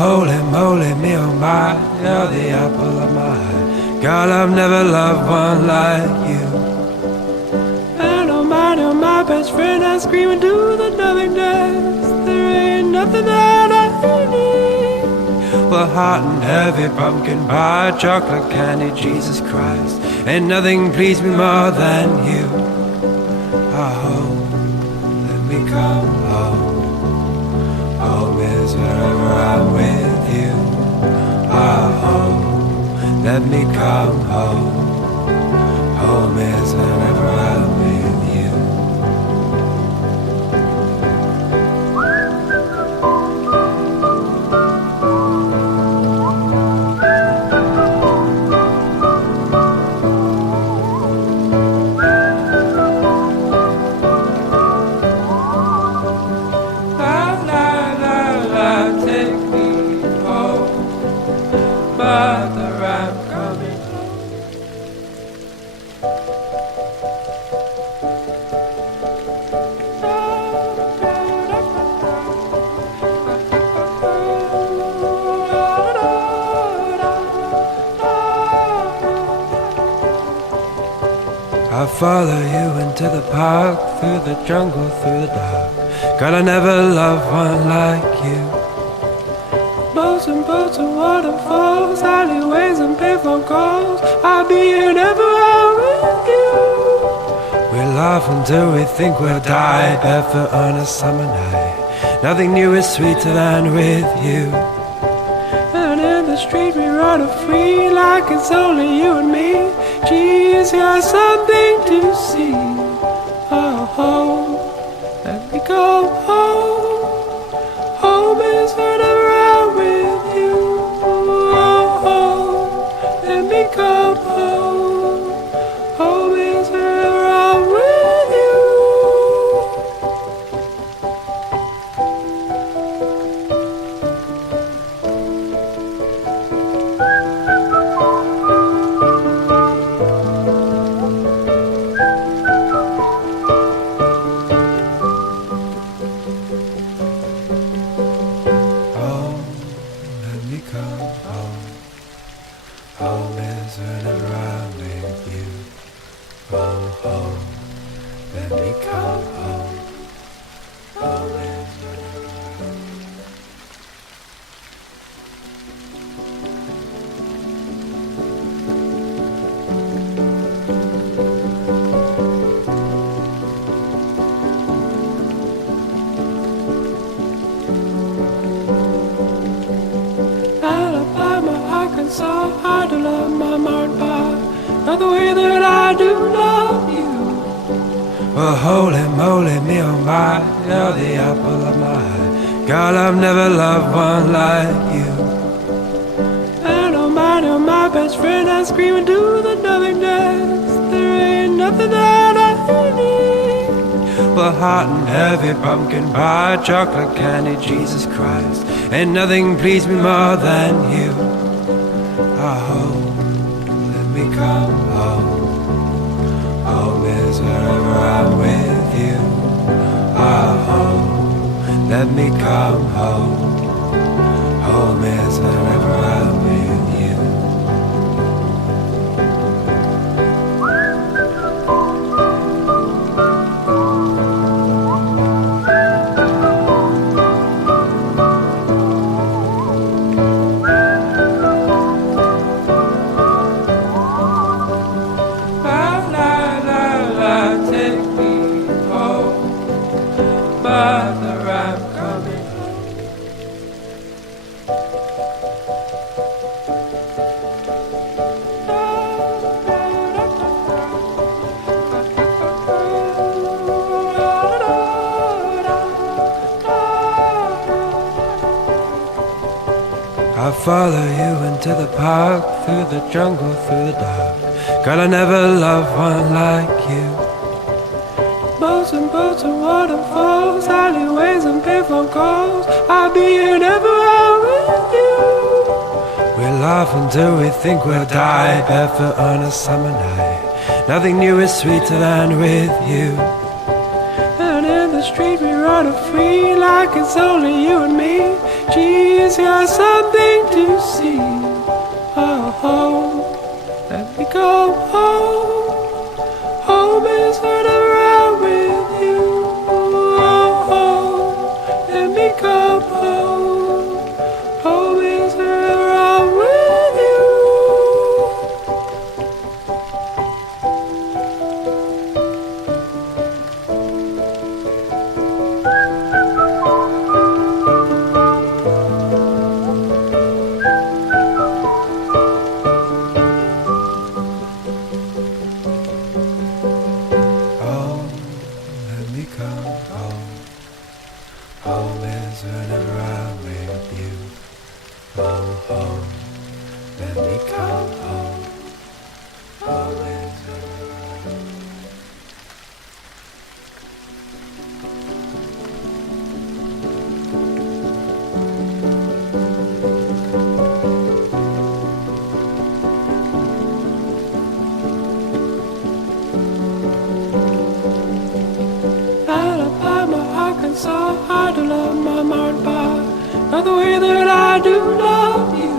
holy moly, me oh my, you're the apple of my eye. God, I've never loved one like you. And oh my best friend, I scream into the nothingness. There ain't nothing that I need. Well, hot and heavy, pumpkin pie, chocolate candy, Jesus Christ, ain't nothing pleased me more than you. Oh, let me come home. Home is wherever I'm with you. Oh, let me come home. Home is wherever I'm with you. I'll follow you into the park, through the jungle, through the dark. God, I never loved one like you. Boats and waterfalls, alleyways and payphone calls, I'll be here never out with you. We laugh until we think we'll die, barefoot on a summer night. Nothing new is sweeter than with you. And in the street we run free, like it's only you and me. She's got something to see. Oh, let me go home. Home is wherever I'm with you. Oh, let me go home. Home is wherever I'm with you. Home is whenever I'm with you. Oh, home, let me come home. Home is whenever I'm so hard to love my Martin Pie, not the way that I do love you. Well, holy moly, me oh my, you're the apple of my eye. God, I've never loved one like you. And oh my best friend, I scream into the nothingness. There ain't nothing that I need. Well, hot and heavy, pumpkin pie, chocolate candy, Jesus Christ, ain't nothing pleased me more than you. Oh, let me come home. Home is wherever I'm with you. Oh, let me come home. Home is wherever I'm with you. I'll follow you into the park, through the jungle, through the dark. God, I never loved one like you. Boats and waterfalls, alleyways and payphone calls, I'll be here never out with you. We laugh until we think we'll die, barefoot on a summer night. Nothing new is sweeter than with you. And in the street we run free, like it's only you and me. She's got something to see. Oh, home, let me go home. Home is whenever I'm with you. Oh, home, let me go home. Home is whenever I'm with you. Home, let me come home. Home is whenever I'm with you. Oh, home, let me come home. Home is whenever I'm out of my Arkansas, hard to love my Martha, not the way that I do love you.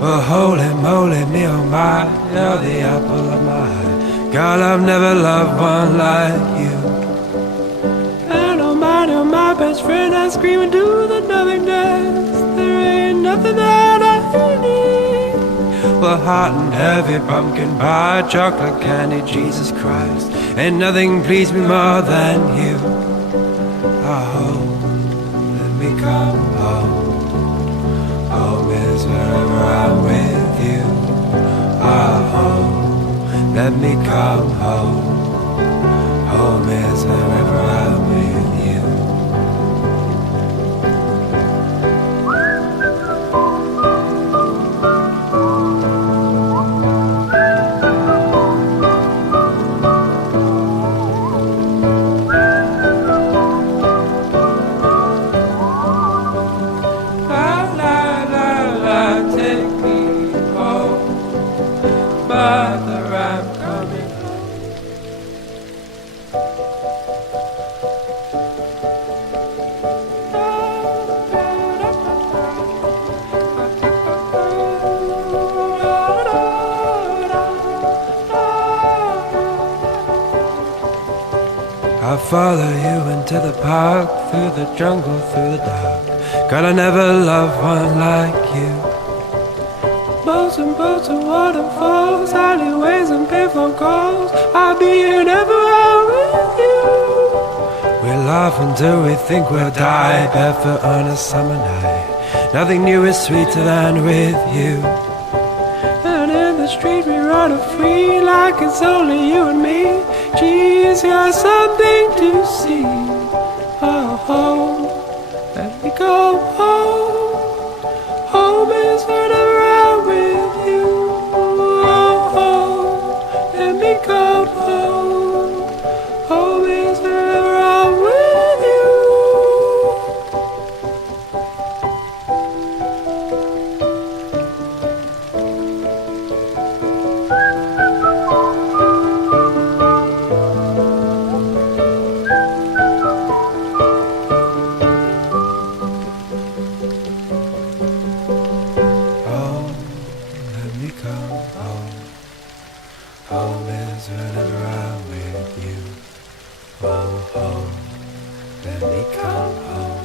Well, holy moly, me oh my, you're the apple of my eye. God, I've never loved one like you. And oh my best friend, I scream into the nothingness. There ain't nothing that I need. Well, hot and heavy pumpkin pie, chocolate candy, Jesus Christ, ain't nothing pleased me more than you. Oh, let me come home. Home is wherever I'm with you. Oh, let me come home. Home is wherever I'm with you. La la la la, take me home. Mother, I'm coming home. I'll follow you into the park, through the jungle, through the dark. God, I never loved one like you. Boats and waterfalls, alleyways and payphone calls. I'll be here never out with you. We laugh until we think we'll die, barefoot on a summer night. Nothing new is sweeter than with you. And in the street we run free, like it's only you and me. She's got something to see. Oh, home, let me go home. Home is whenever I'm with you. Oh, home, let me go home. Home is whenever I'm with you. Home, let me come home. Home is whenever I'm with you. Oh, home, let me come home.